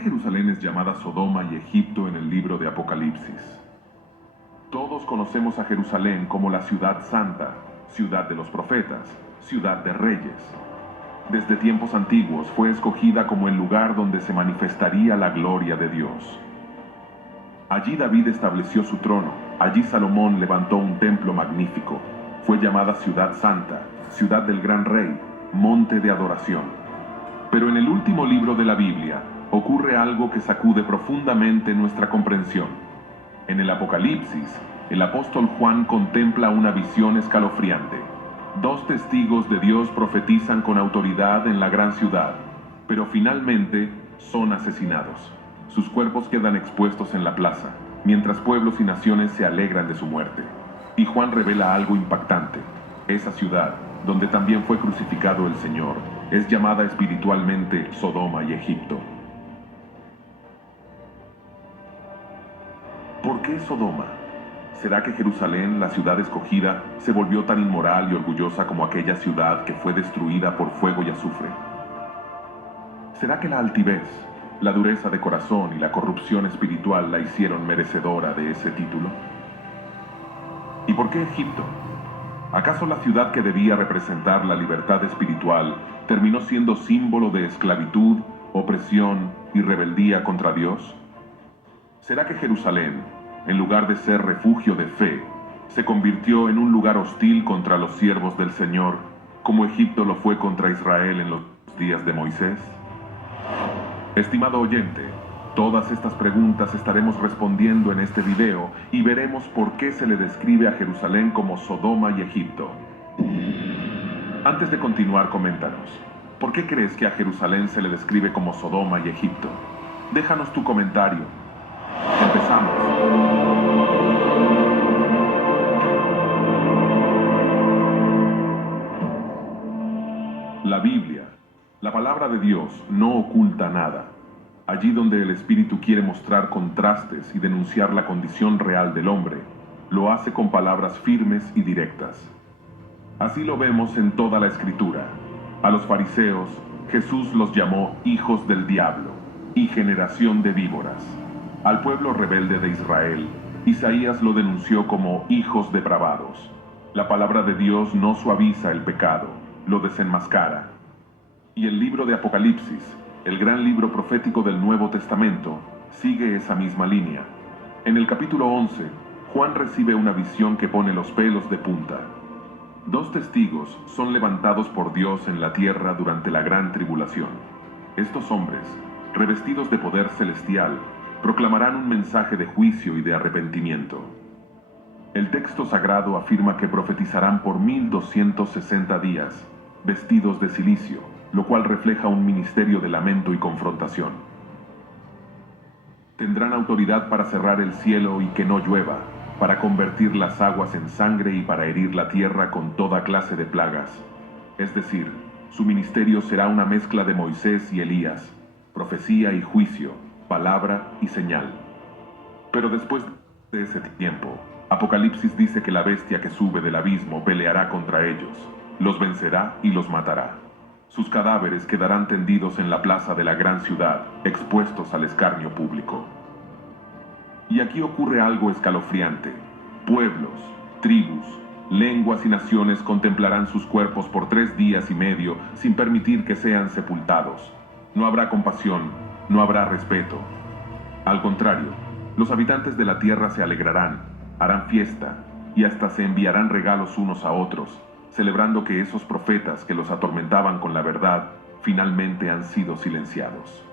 Jerusalén es llamada Sodoma y Egipto en el libro de Apocalipsis? Todos conocemos a Jerusalén como la ciudad santa, ciudad de los profetas, ciudad de reyes. Desde tiempos antiguos fue escogida como el lugar donde se manifestaría la gloria de Dios. Allí David estableció su trono, allí Salomón levantó un templo magnífico. Fue llamada Ciudad Santa, ciudad del gran rey, monte de adoración. Pero en el último libro de la Biblia ocurre algo que sacude profundamente nuestra comprensión. En el Apocalipsis, el apóstol Juan contempla una visión escalofriante. Dos testigos de Dios profetizan con autoridad en la gran ciudad, pero finalmente son asesinados. Sus cuerpos quedan expuestos en la plaza, mientras pueblos y naciones se alegran de su muerte. Y Juan revela algo impactante. Esa ciudad, donde también fue crucificado el Señor, es llamada espiritualmente Sodoma y Egipto. ¿Por qué Sodoma? ¿Será que Jerusalén, la ciudad escogida, se volvió tan inmoral y orgullosa como aquella ciudad que fue destruida por fuego y azufre? ¿Será que la altivez, la dureza de corazón y la corrupción espiritual la hicieron merecedora de ese título? ¿Y por qué Egipto? ¿Acaso la ciudad que debía representar la libertad espiritual terminó siendo símbolo de esclavitud, opresión y rebeldía contra Dios? ¿Será que Jerusalén, en lugar de ser refugio de fe, se convirtió en un lugar hostil contra los siervos del Señor, como Egipto lo fue contra Israel en los días de Moisés? Estimado oyente, todas estas preguntas estaremos respondiendo en este video y veremos por qué se le describe a Jerusalén como Sodoma y Egipto. Antes de continuar, coméntanos, ¿por qué crees que a Jerusalén se le describe como Sodoma y Egipto? Déjanos tu comentario. Empezamos. La Biblia, la palabra de Dios, no oculta nada. Allí donde el Espíritu quiere mostrar contrastes y denunciar la condición real del hombre, lo hace con palabras firmes y directas. Así lo vemos en toda la Escritura. A los fariseos, Jesús los llamó hijos del diablo y generación de víboras. Al pueblo rebelde de Israel, Isaías lo denunció como hijos depravados. La palabra de Dios no suaviza el pecado, lo desenmascara. Y el libro de Apocalipsis, el gran libro profético del Nuevo Testamento, sigue esa misma línea. En el capítulo 11, Juan recibe una visión que pone los pelos de punta. Dos testigos son levantados por Dios en la tierra durante la gran tribulación. Estos hombres, revestidos de poder celestial, proclamarán un mensaje de juicio y de arrepentimiento. El texto sagrado afirma que profetizarán por 1260 días, vestidos de cilicio, lo cual refleja un ministerio de lamento y confrontación. Tendrán autoridad para cerrar el cielo y que no llueva, para convertir las aguas en sangre y para herir la tierra con toda clase de plagas. Es decir, su ministerio será una mezcla de Moisés y Elías, profecía y juicio, palabra y señal. Pero después de ese tiempo, Apocalipsis dice que la bestia que sube del abismo peleará contra ellos, los vencerá y los matará. Sus cadáveres quedarán tendidos en la plaza de la gran ciudad, expuestos al escarnio público. Y aquí ocurre algo escalofriante. Pueblos, tribus, lenguas y naciones contemplarán sus cuerpos por 3 días y medio sin permitir que sean sepultados. No habrá compasión, no habrá respeto. Al contrario, los habitantes de la tierra se alegrarán, harán fiesta y hasta se enviarán regalos unos a otros, celebrando que esos profetas que los atormentaban con la verdad finalmente han sido silenciados.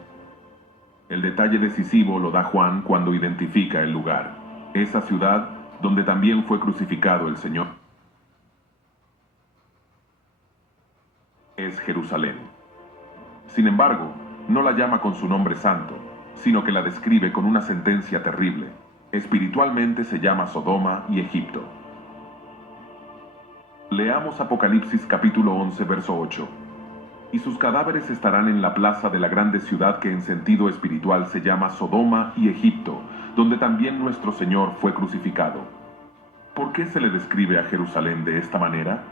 El detalle decisivo lo da Juan cuando identifica el lugar, esa ciudad donde también fue crucificado el Señor. Es Jerusalén. Sin embargo, no la llama con su nombre santo, sino que la describe con una sentencia terrible. Espiritualmente se llama Sodoma y Egipto. Leamos Apocalipsis capítulo 11, verso 8. Y sus cadáveres estarán en la plaza de la grande ciudad que en sentido espiritual se llama Sodoma y Egipto, donde también nuestro Señor fue crucificado. ¿Por qué se le describe a Jerusalén de esta manera?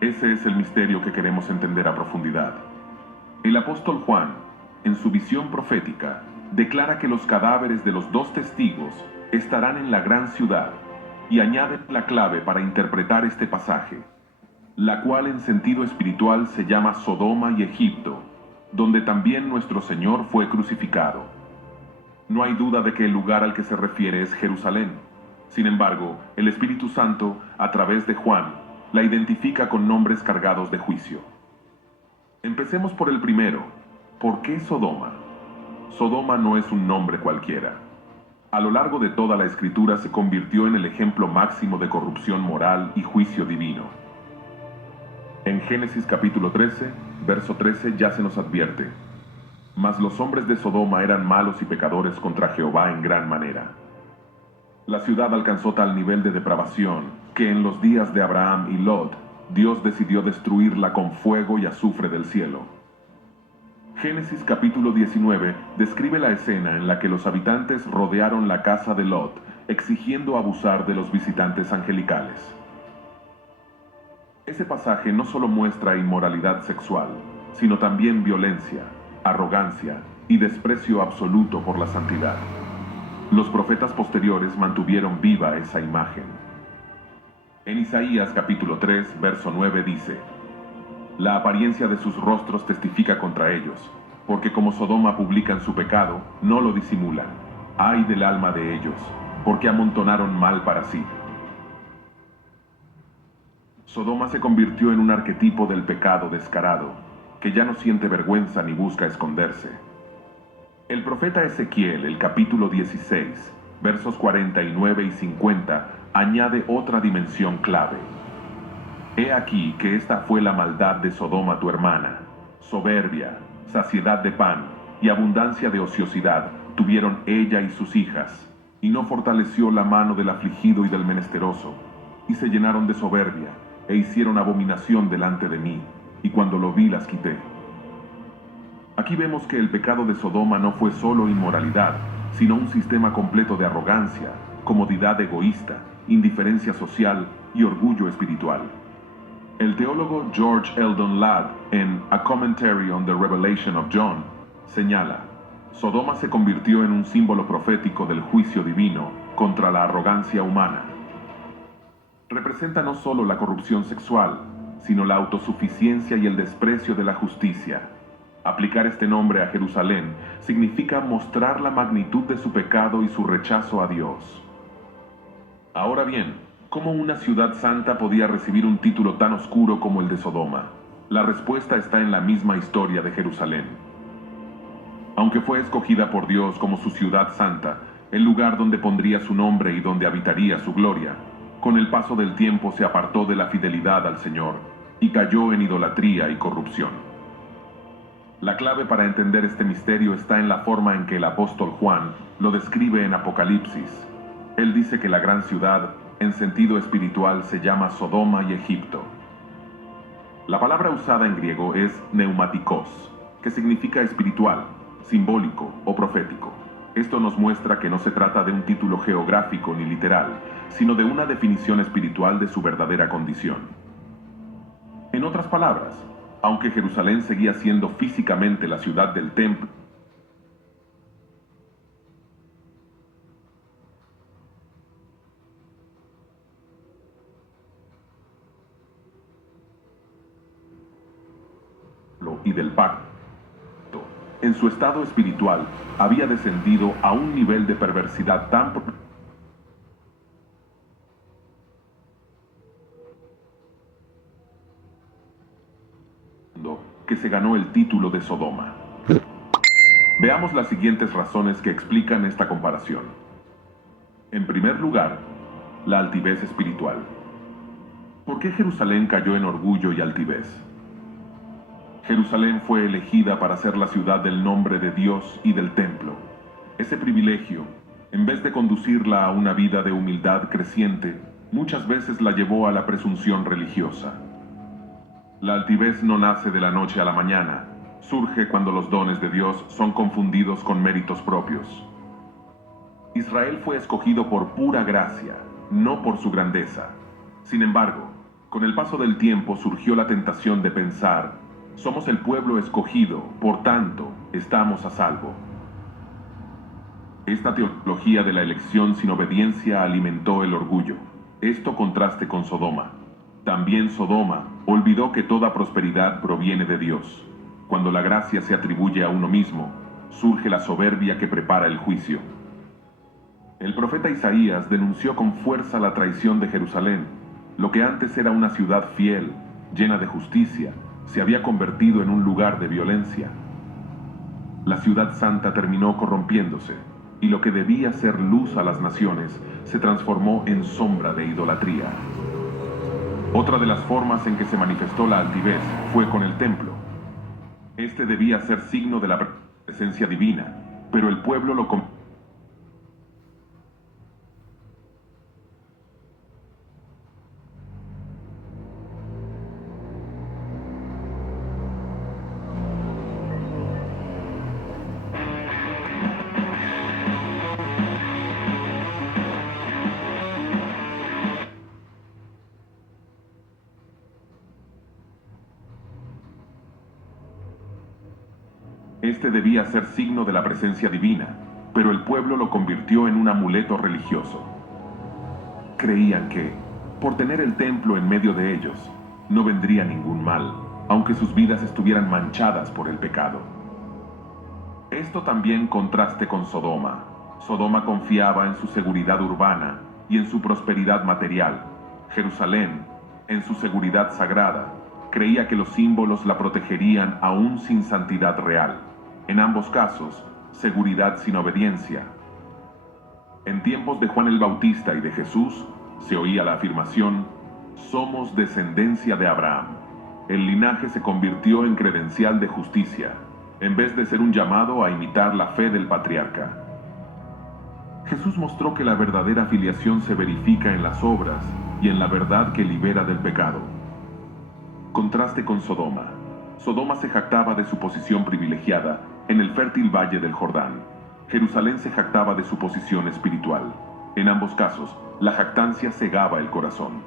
Ese es el misterio que queremos entender a profundidad. El apóstol Juan, en su visión profética, declara que los cadáveres de los dos testigos estarán en la gran ciudad y añade la clave para interpretar este pasaje, la cual en sentido espiritual se llama Sodoma y Egipto, donde también nuestro Señor fue crucificado. No hay duda de que el lugar al que se refiere es Jerusalén. Sin embargo, el Espíritu Santo, a través de Juan, la identifica con nombres cargados de juicio. Empecemos por el primero. ¿Por qué Sodoma? Sodoma no es un nombre cualquiera. A lo largo de toda la Escritura se convirtió en el ejemplo máximo de corrupción moral y juicio divino. En Génesis capítulo 13, verso 13 ya se nos advierte: mas los hombres de Sodoma eran malos y pecadores contra Jehová en gran manera. La ciudad alcanzó tal nivel de depravación que en los días de Abraham y Lot, Dios decidió destruirla con fuego y azufre del cielo. Génesis capítulo 19 describe la escena en la que los habitantes rodearon la casa de Lot, exigiendo abusar de los visitantes angelicales. Ese pasaje no solo muestra inmoralidad sexual, sino también violencia, arrogancia y desprecio absoluto por la santidad. Los profetas posteriores mantuvieron viva esa imagen. En Isaías capítulo 3, verso 9 dice: la apariencia de sus rostros testifica contra ellos, porque como Sodoma publican su pecado, no lo disimulan. Ay del alma de ellos, porque amontonaron mal para sí. Sodoma se convirtió en un arquetipo del pecado descarado, que ya no siente vergüenza ni busca esconderse. El profeta Ezequiel, el capítulo 16, versos 49 y 50, añade otra dimensión clave. He aquí que esta fue la maldad de Sodoma tu hermana: soberbia, saciedad de pan y abundancia de ociosidad tuvieron ella y sus hijas, y no fortaleció la mano del afligido y del menesteroso, y se llenaron de soberbia, e hicieron abominación delante de mí, y cuando lo vi las quité. Aquí vemos que el pecado de Sodoma no fue solo inmoralidad, sino un sistema completo de arrogancia, comodidad egoísta, indiferencia social y orgullo espiritual. El teólogo George Eldon Ladd, en A Commentary on the Revelation of John, señala: Sodoma se convirtió en un símbolo profético del juicio divino contra la arrogancia humana. Representa no solo la corrupción sexual, sino la autosuficiencia y el desprecio de la justicia. Aplicar este nombre a Jerusalén significa mostrar la magnitud de su pecado y su rechazo a Dios. Ahora bien, ¿cómo una ciudad santa podía recibir un título tan oscuro como el de Sodoma? La respuesta está en la misma historia de Jerusalén. Aunque fue escogida por Dios como su ciudad santa, el lugar donde pondría su nombre y donde habitaría su gloria, con el paso del tiempo se apartó de la fidelidad al Señor y cayó en idolatría y corrupción. La clave para entender este misterio está en la forma en que el apóstol Juan lo describe en Apocalipsis. Él dice que la gran ciudad, en sentido espiritual, se llama Sodoma y Egipto. La palabra usada en griego es neumáticos, que significa espiritual, simbólico o profético. Esto nos muestra que no se trata de un título geográfico ni literal, sino de una definición espiritual de su verdadera condición. En otras palabras, aunque Jerusalén seguía siendo físicamente la ciudad del templo, y del pacto, en su estado espiritual había descendido a un nivel de perversidad tan profundo que se ganó el título de Sodoma. Veamos las siguientes razones que explican esta comparación. En primer lugar, la altivez espiritual. ¿Por qué Jerusalén cayó en orgullo y altivez? Jerusalén fue elegida para ser la ciudad del nombre de Dios y del templo. Ese privilegio, en vez de conducirla a una vida de humildad creciente, muchas veces la llevó a la presunción religiosa. La altivez no nace de la noche a la mañana, surge cuando los dones de Dios son confundidos con méritos propios. Israel fue escogido por pura gracia, no por su grandeza. Sin embargo, con el paso del tiempo surgió la tentación de pensar: somos el pueblo escogido, por tanto, estamos a salvo. Esta teología de la elección sin obediencia alimentó el orgullo. Esto contraste con Sodoma. También Sodoma olvidó que toda prosperidad proviene de Dios. Cuando la gracia se atribuye a uno mismo, surge la soberbia que prepara el juicio. El profeta Isaías denunció con fuerza la traición de Jerusalén. Lo que antes era una ciudad fiel, llena de justicia, se había convertido en un lugar de violencia. La ciudad santa terminó corrompiéndose, y lo que debía ser luz a las naciones se transformó en sombra de idolatría. Otra de las formas en que se manifestó la altivez fue con el templo. Este debía ser signo de la presencia divina, pero el pueblo lo Este debía ser signo de la presencia divina, pero el pueblo lo convirtió en un amuleto religioso. Creían que, por tener el templo en medio de ellos, no vendría ningún mal, aunque sus vidas estuvieran manchadas por el pecado. Esto también contraste con Sodoma. Sodoma confiaba en su seguridad urbana y en su prosperidad material. Jerusalén, en su seguridad sagrada, creía que los símbolos la protegerían aún sin santidad real. En ambos casos, seguridad sin obediencia. En tiempos de Juan el Bautista y de Jesús, se oía la afirmación: somos descendencia de Abraham. El linaje se convirtió en credencial de justicia, en vez de ser un llamado a imitar la fe del patriarca. Jesús mostró que la verdadera filiación se verifica en las obras y en la verdad que libera del pecado. Contraste con Sodoma. Sodoma se jactaba de su posición privilegiada en el fértil valle del Jordán. Jerusalén se jactaba de su posición espiritual. En ambos casos, la jactancia cegaba el corazón.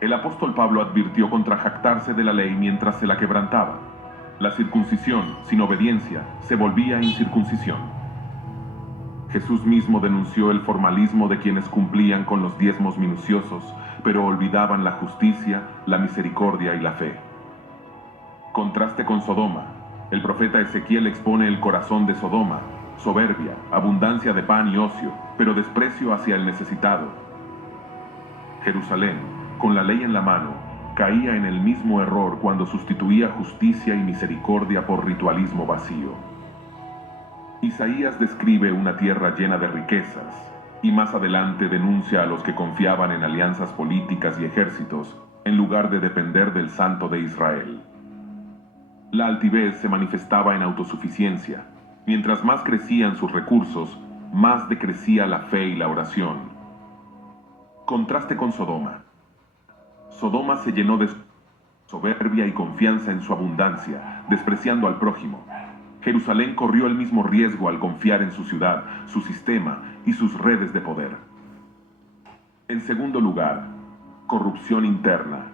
El apóstol Pablo advirtió contra jactarse de la ley mientras se la quebrantaba. La circuncisión, sin obediencia, se volvía incircuncisión. Jesús mismo denunció el formalismo de quienes cumplían con los diezmos minuciosos, pero olvidaban la justicia, la misericordia y la fe. Contraste con Sodoma. El profeta Ezequiel expone el corazón de Sodoma: soberbia, abundancia de pan y ocio, pero desprecio hacia el necesitado. Jerusalén, con la ley en la mano, caía en el mismo error cuando sustituía justicia y misericordia por ritualismo vacío. Isaías describe una tierra llena de riquezas, y más adelante denuncia a los que confiaban en alianzas políticas y ejércitos, en lugar de depender del Santo de Israel. La altivez se manifestaba en autosuficiencia. Mientras más crecían sus recursos, más decrecía la fe y la oración. Contraste con Sodoma. Sodoma se llenó de soberbia y confianza en su abundancia, despreciando al prójimo. Jerusalén corrió el mismo riesgo al confiar en su ciudad, su sistema y sus redes de poder. En segundo lugar, corrupción interna.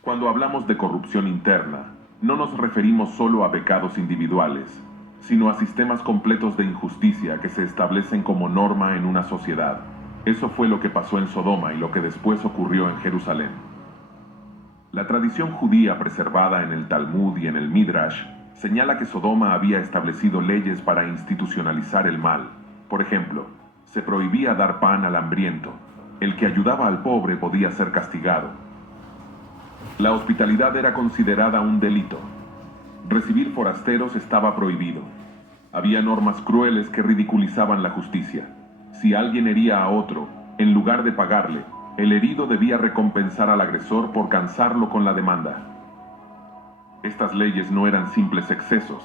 Cuando hablamos de corrupción interna, no nos referimos solo a pecados individuales, sino a sistemas completos de injusticia que se establecen como norma en una sociedad. Eso fue lo que pasó en Sodoma y lo que después ocurrió en Jerusalén. La tradición judía preservada en el Talmud y en el Midrash señala que Sodoma había establecido leyes para institucionalizar el mal. Por ejemplo, se prohibía dar pan al hambriento. El que ayudaba al pobre podía ser castigado. La hospitalidad era considerada un delito. Recibir forasteros estaba prohibido. Había normas crueles que ridiculizaban la justicia. Si alguien hería a otro, en lugar de pagarle, el herido debía recompensar al agresor por cansarlo con la demanda. Estas leyes no eran simples excesos,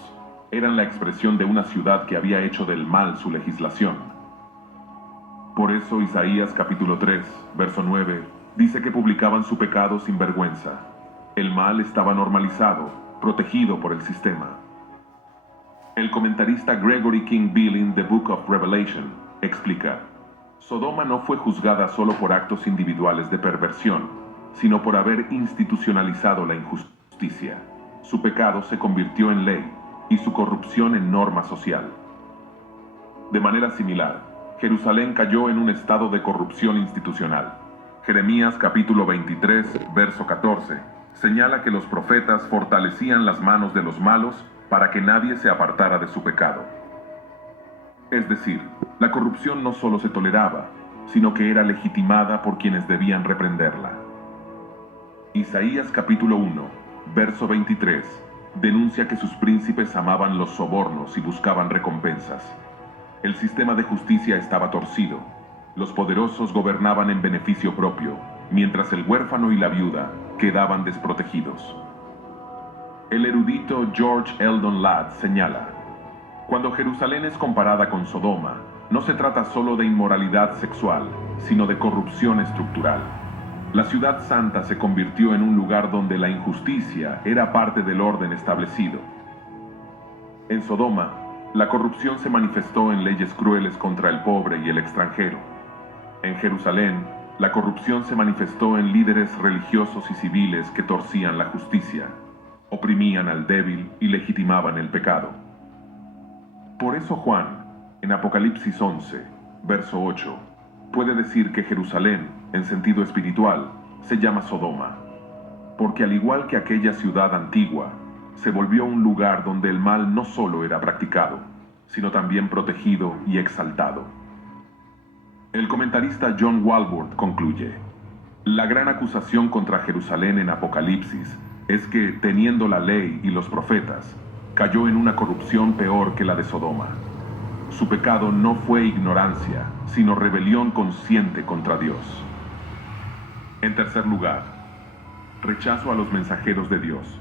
eran la expresión de una ciudad que había hecho del mal su legislación. Por eso Isaías capítulo 3, verso 9, dice que publicaban su pecado sin vergüenza. El mal estaba normalizado, protegido por el sistema. El comentarista Gregory King Billing, The Book of Revelation, explica: Sodoma no fue juzgada solo por actos individuales de perversión, sino por haber institucionalizado la injusticia. Su pecado se convirtió en ley y su corrupción en norma social. De manera similar, Jerusalén cayó en un estado de corrupción institucional. Jeremías capítulo 23, verso 14, señala que los profetas fortalecían las manos de los malos para que nadie se apartara de su pecado. Es decir, la corrupción no solo se toleraba, sino que era legitimada por quienes debían reprenderla. Isaías capítulo 1, verso 23, denuncia que sus príncipes amaban los sobornos y buscaban recompensas. El sistema de justicia estaba torcido. Los poderosos gobernaban en beneficio propio, mientras el huérfano y la viuda quedaban desprotegidos. El erudito George Eldon Ladd señala: cuando Jerusalén es comparada con Sodoma, no se trata solo de inmoralidad sexual, sino de corrupción estructural. La ciudad santa se convirtió en un lugar donde la injusticia era parte del orden establecido. En Sodoma, la corrupción se manifestó en leyes crueles contra el pobre y el extranjero. En Jerusalén, la corrupción se manifestó en líderes religiosos y civiles que torcían la justicia, oprimían al débil y legitimaban el pecado. Por eso Juan, en Apocalipsis 11, verso 8, puede decir que Jerusalén, en sentido espiritual, se llama Sodoma, porque al igual que aquella ciudad antigua, se volvió un lugar donde el mal no solo era practicado, sino también protegido y exaltado. El comentarista John Walworth concluye: la gran acusación contra Jerusalén en Apocalipsis es que, teniendo la ley y los profetas, cayó en una corrupción peor que la de Sodoma. Su pecado no fue ignorancia, sino rebelión consciente contra Dios. En tercer lugar, rechazo a los mensajeros de Dios.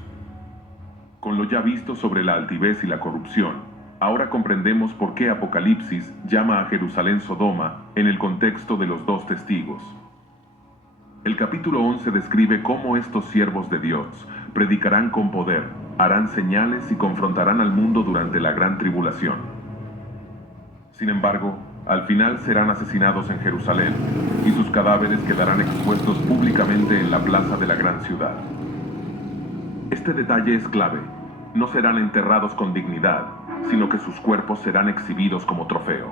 Con lo ya visto sobre la altivez y la corrupción, ahora comprendemos por qué Apocalipsis llama a Jerusalén Sodoma en el contexto de los dos testigos. El capítulo 11 describe cómo estos siervos de Dios predicarán con poder, harán señales y confrontarán al mundo durante la gran tribulación. Sin embargo, al final serán asesinados en Jerusalén y sus cadáveres quedarán expuestos públicamente en la plaza de la gran ciudad. Este detalle es clave. No serán enterrados con dignidad, sino que sus cuerpos serán exhibidos como trofeo.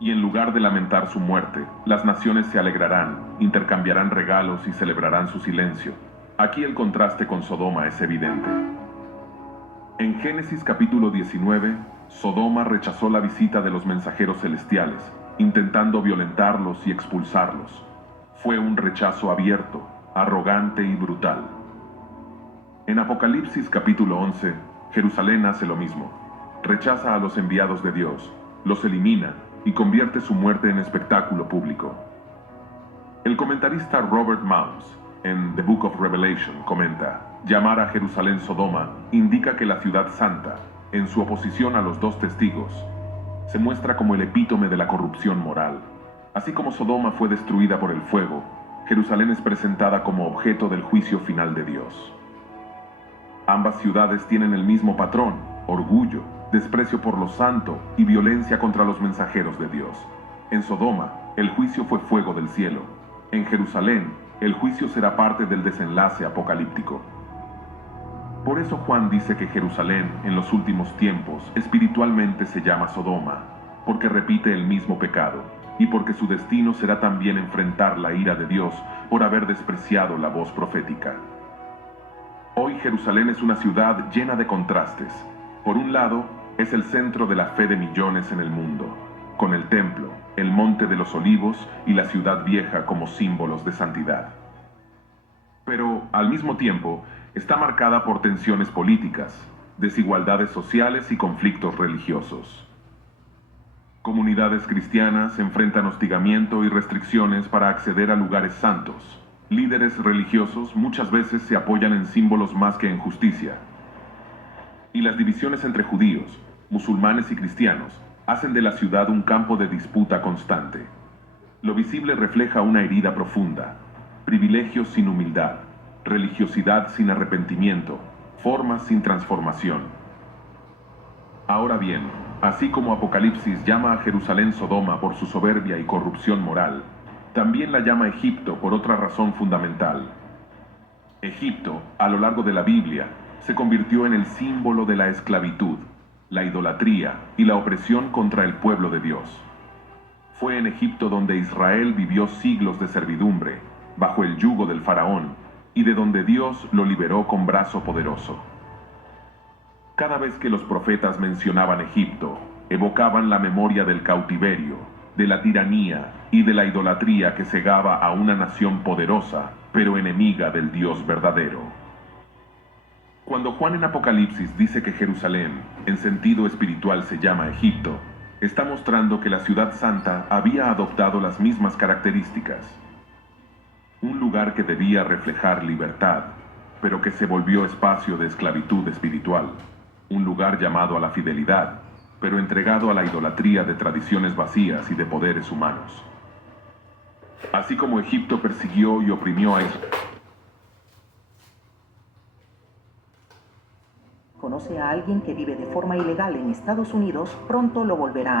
Y en lugar de lamentar su muerte, las naciones se alegrarán, intercambiarán regalos y celebrarán su silencio. Aquí el contraste con Sodoma es evidente. En Génesis capítulo 19, Sodoma rechazó la visita de los mensajeros celestiales, intentando violentarlos y expulsarlos. Fue un rechazo abierto, arrogante y brutal. En Apocalipsis capítulo 11, Jerusalén hace lo mismo. Rechaza a los enviados de Dios, los elimina y convierte su muerte en espectáculo público. El comentarista Robert Mounce, en The Book of Revelation, comenta: llamar a Jerusalén Sodoma indica que la ciudad santa, en su oposición a los dos testigos, se muestra como el epítome de la corrupción moral. Así como Sodoma fue destruida por el fuego, Jerusalén es presentada como objeto del juicio final de Dios. Ambas ciudades tienen el mismo patrón: orgullo, desprecio por lo santo y violencia contra los mensajeros de Dios. En Sodoma, el juicio fue fuego del cielo. En Jerusalén, el juicio será parte del desenlace apocalíptico. Por eso Juan dice que Jerusalén, en los últimos tiempos, espiritualmente se llama Sodoma, porque repite el mismo pecado, y porque su destino será también enfrentar la ira de Dios por haber despreciado la voz profética. Hoy Jerusalén es una ciudad llena de contrastes. Por un lado, es el centro de la fe de millones en el mundo, con el templo, el monte de los olivos y la ciudad vieja como símbolos de santidad. Pero, al mismo tiempo, está marcada por tensiones políticas, desigualdades sociales y conflictos religiosos. Comunidades cristianas enfrentan hostigamiento y restricciones para acceder a lugares santos. Líderes religiosos muchas veces se apoyan en símbolos más que en justicia. Y las divisiones entre judíos, musulmanes y cristianos hacen de la ciudad un campo de disputa constante. Lo visible refleja una herida profunda: privilegios sin humildad, religiosidad sin arrepentimiento, formas sin transformación. Ahora bien, así como Apocalipsis llama a Jerusalén Sodoma por su soberbia y corrupción moral, también la llama Egipto por otra razón fundamental. Egipto, a lo largo de la Biblia, se convirtió en el símbolo de la esclavitud, la idolatría y la opresión contra el pueblo de Dios. Fue en Egipto donde Israel vivió siglos de servidumbre, bajo el yugo del faraón, y de donde Dios lo liberó con brazo poderoso. Cada vez que los profetas mencionaban Egipto, evocaban la memoria del cautiverio, de la tiranía y de la idolatría que cegaba a una nación poderosa, pero enemiga del Dios verdadero. Cuando Juan en Apocalipsis dice que Jerusalén, en sentido espiritual, se llama Egipto, está mostrando que la ciudad santa había adoptado las mismas características. Un lugar que debía reflejar libertad, pero que se volvió espacio de esclavitud espiritual. Un lugar llamado a la fidelidad, pero entregado a la idolatría de tradiciones vacías y de poderes humanos. Así como Egipto persiguió y oprimió a Israel. Conoce a alguien que vive de forma ilegal en Estados Unidos, pronto lo volverá a ver.